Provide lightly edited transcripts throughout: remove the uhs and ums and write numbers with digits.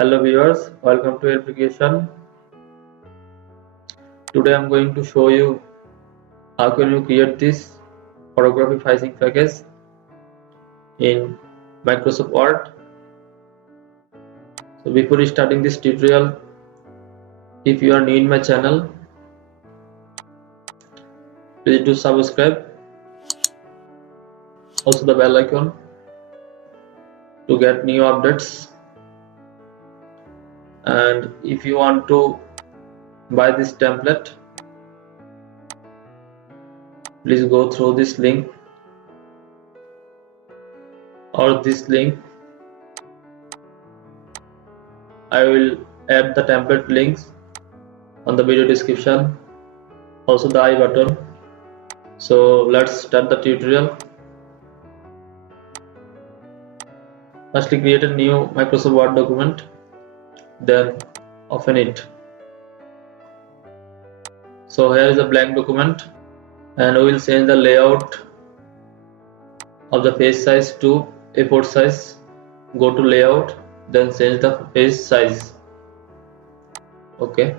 Hello viewers, welcome to application. Today I'm going to show you how can you create this photography filing package in Microsoft Word. So before starting this tutorial, if you are new in my channel, please do subscribe. Also the bell icon to get new updates. And if you want to buy this template, please go through this link or this link. I will add the template links on the video description, also the I button. So let's start the tutorial. Firstly, create a new Microsoft Word document, then open it. So here is a blank document, and we will change the layout of the page size to A4 size. Go to layout, then change the page size. Okay.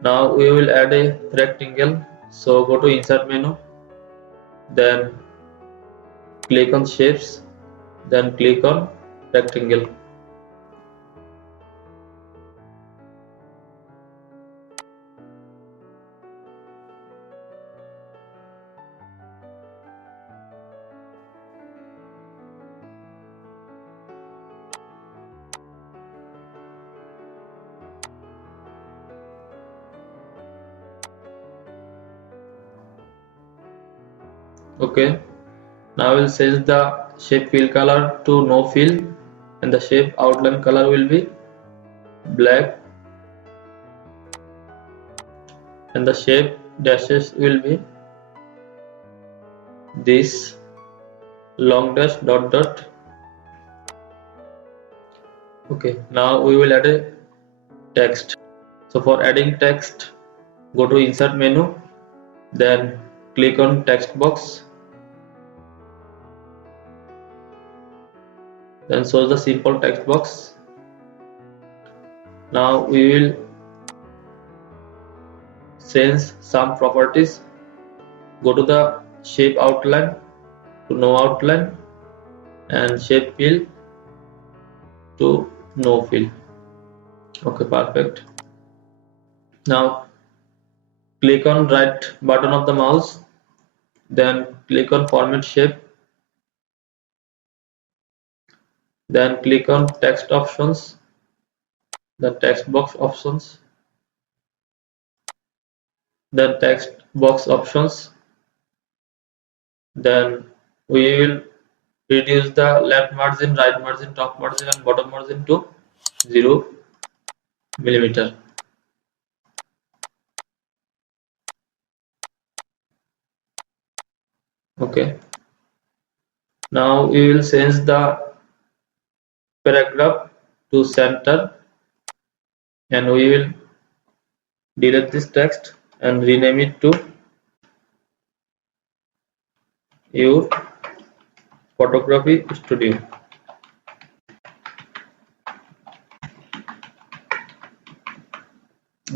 Now we will add a rectangle. So go to insert menu, then click on shapes, then click on rectangle. Okay. Now we'll change the shape fill color to no fill, and the shape outline color will be black, and the shape dashes will be this long dash dot dot. Okay, now we will add a text. So for adding text, go to insert menu, then click on text box, then shows the simple text box. Now we will change some properties. Go to the shape outline to no outline, and shape fill to no fill. Okay, perfect. Now click on right button of the mouse, then click on format shape, then click on text options, the text box options, then text box options, then we will reduce the left margin, right margin, top margin and bottom margin to 0 millimeter. Okay, now we will change the paragraph to center, and we will delete this text and rename it to your photography studio.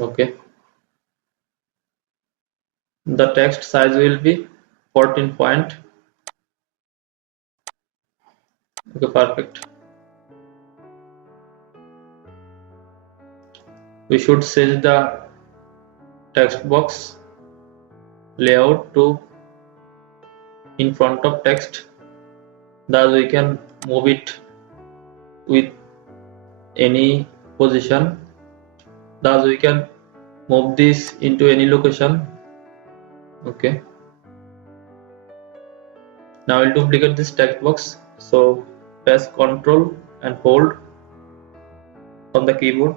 Okay, the text size will be 14 point. Okay, perfect. We should change the text box layout to in front of text, thus we can move it with any position, thus we can move this into any location. Okay, now I'll duplicate this text box, so press Ctrl and hold on the keyboard,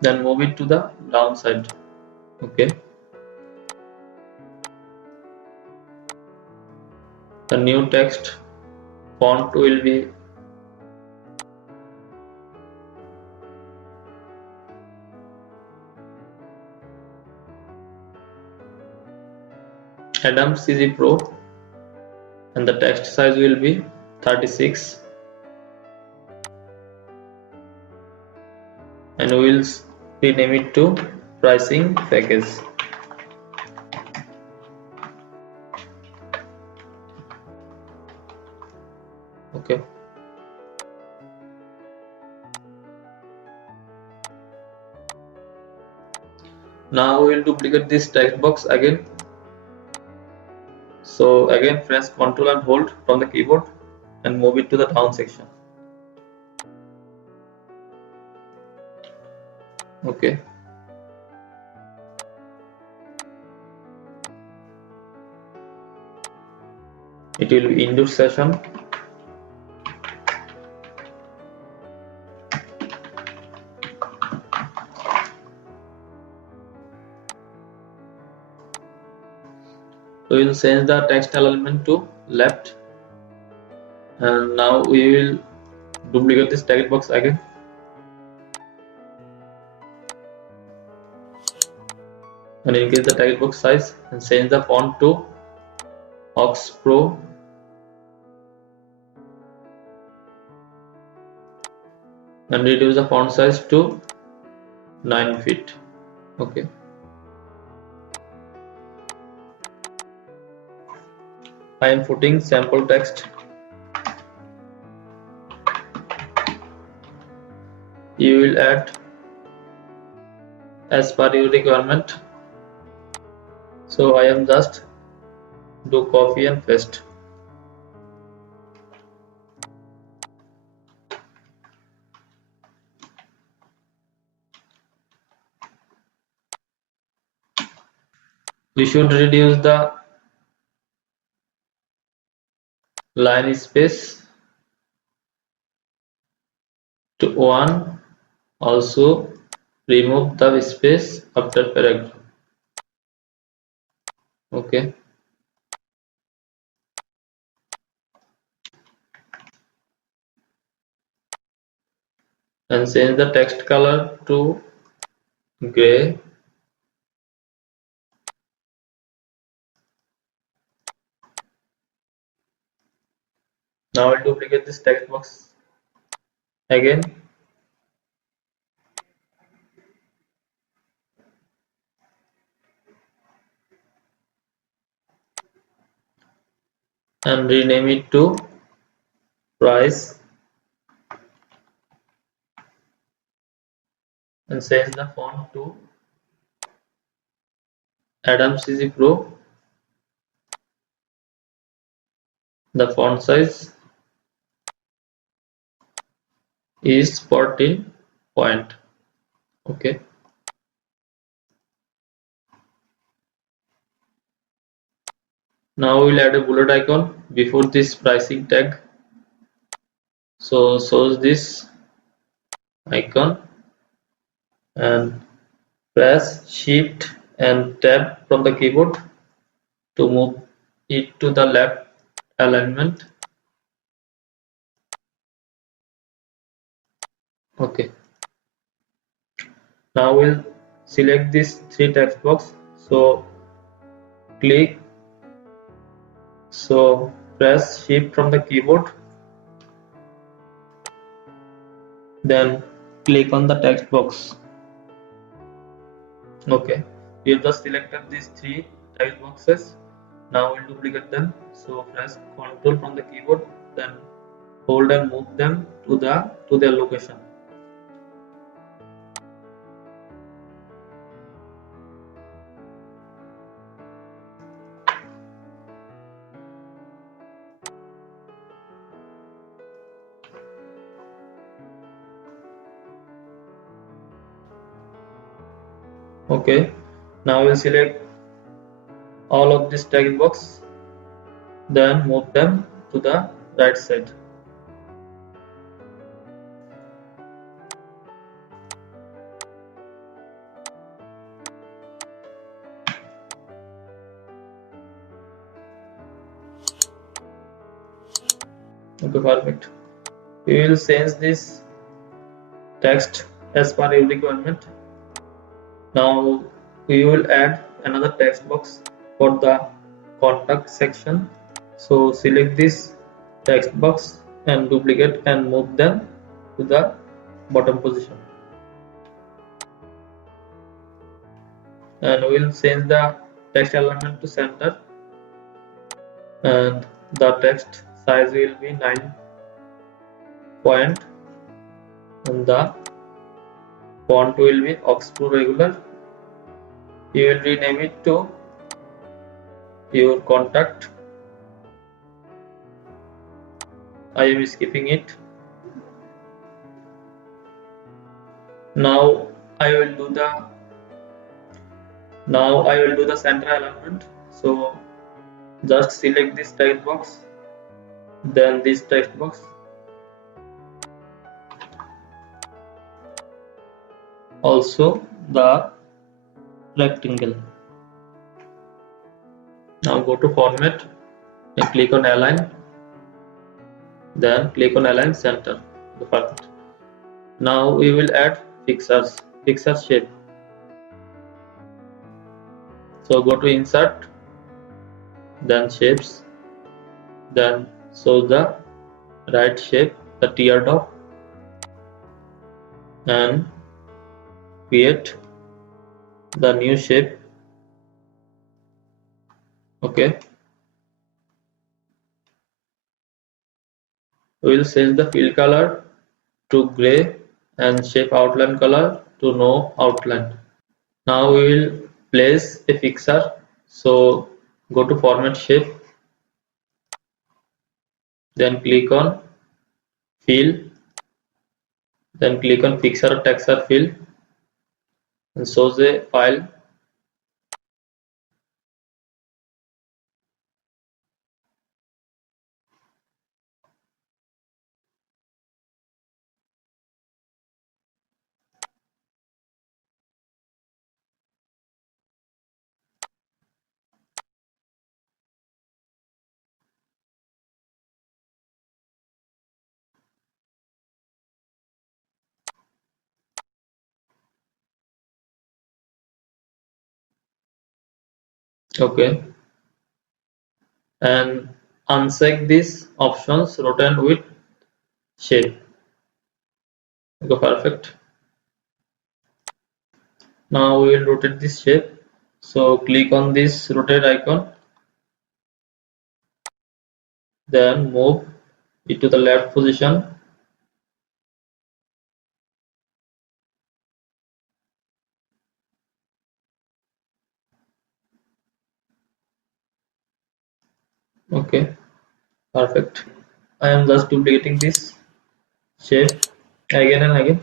then move it to the downside. Okay, the new text font will be Adam CG Pro, and the text size will be 36 and we will rename it to pricing package. Okay. Now we will duplicate this text box again. So again press Ctrl and hold from the keyboard and move it to the down section. Okay. It will be indoor session. So we will change the text alignment to left, and now we will duplicate this text box again. And increase the text box size and change the font to Ox Pro. And reduce the font size to 9 feet. Okay. I am putting sample text. You will add as per your requirement. So I am just do copy and paste. We should reduce the line space to 1. Also remove the space after paragraph. Okay. And change the text color to gray. Now I'll duplicate this text box again. And rename it to price and change the font to Adams Easy Pro. The font size is 14 point. Okay. Now we'll add a bullet icon before this pricing tag. So shows this icon and press Shift and Tab from the keyboard to move it to the left alignment. Okay. Now we'll select this 3 text box. So click. So press Shift from the keyboard. Then click on the text box. Okay, we have just selected these 3 text boxes. Now we'll duplicate them. So press Ctrl from the keyboard, then hold and move them to their location. Okay, now we'll select all of this text box, then move them to the right side. Okay, perfect. We will change this text as per your requirement. Now we will add another text box for the contact section. So select this text box and duplicate and move them to the bottom position. and we will change the text element to center, and the text size will be 9 point, and the font will be Oxford regular. You will rename it to your contact. I am skipping it. Now I will do the center element. So just select this text box, then this text box, also the rectangle. Now go to format and click on align, then click on align center. Perfect. Now we will add fixer shape. So go to insert, then shapes, then show the right shape, the teardrop, and create the new shape. Okay, we will change the fill color to gray and shape outline color to no outline. Now we will place a fixer. So go to format shape, then click on fill, then click on fixer or texture fill, and shows a file. Okay, and uncheck these options, rotate with shape. Okay, perfect. Now we will rotate this shape. So click on this rotate icon, then move it to the left position. Okay, perfect. I am just duplicating this shape again and again.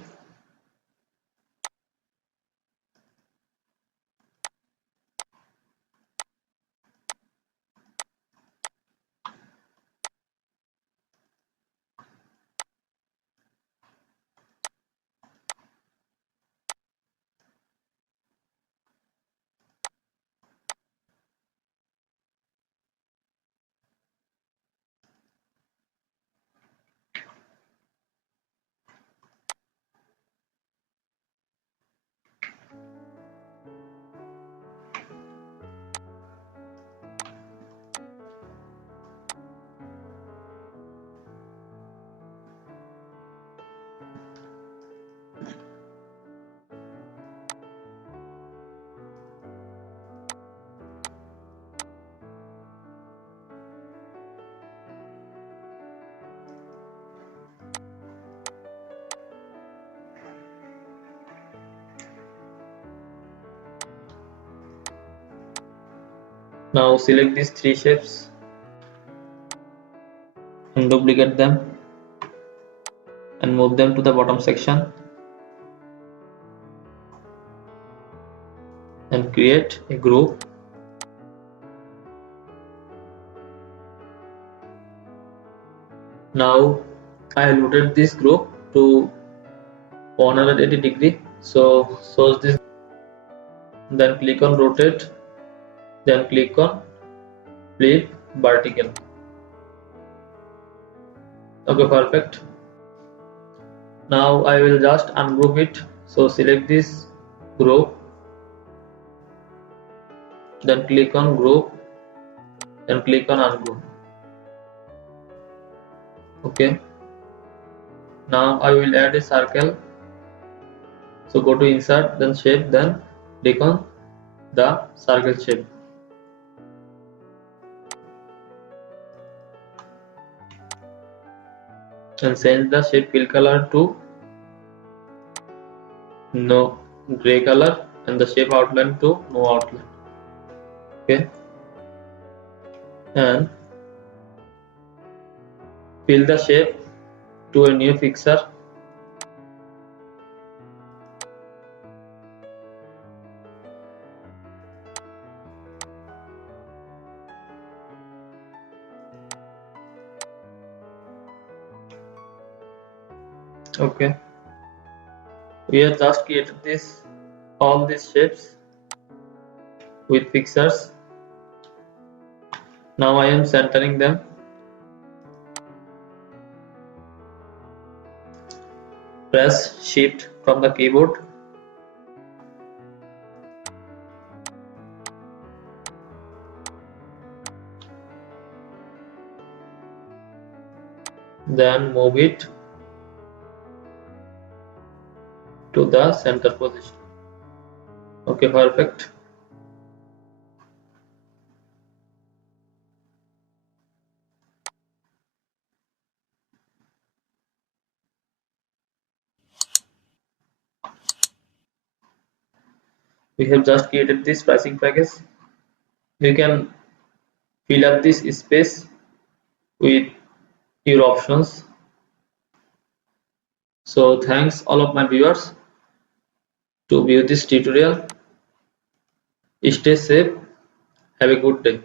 Now select these three shapes and duplicate them and move them to the bottom section and create a group. Now I rotate this group to 180 degree. So shows this. Then click on rotate. Then click on flip vertical. Okay, perfect. Now I will just ungroup it. So select this group, then click on group, then click on ungroup. Okay. Now I will add a circle. So go to insert, then shape, then click on the circle shape. And change the shape fill color to no gray color and the shape outline to no outline. Okay, and fill the shape to a new fixture. Okay, we have just created all these shapes with fixtures. Now I am centering them. Press Shift from the keyboard. Then move it to the center position. Okay, perfect. We have just created this pricing package. You can fill up this space with your options. So thanks all of my viewers to view this tutorial. Stay safe. Have a good day.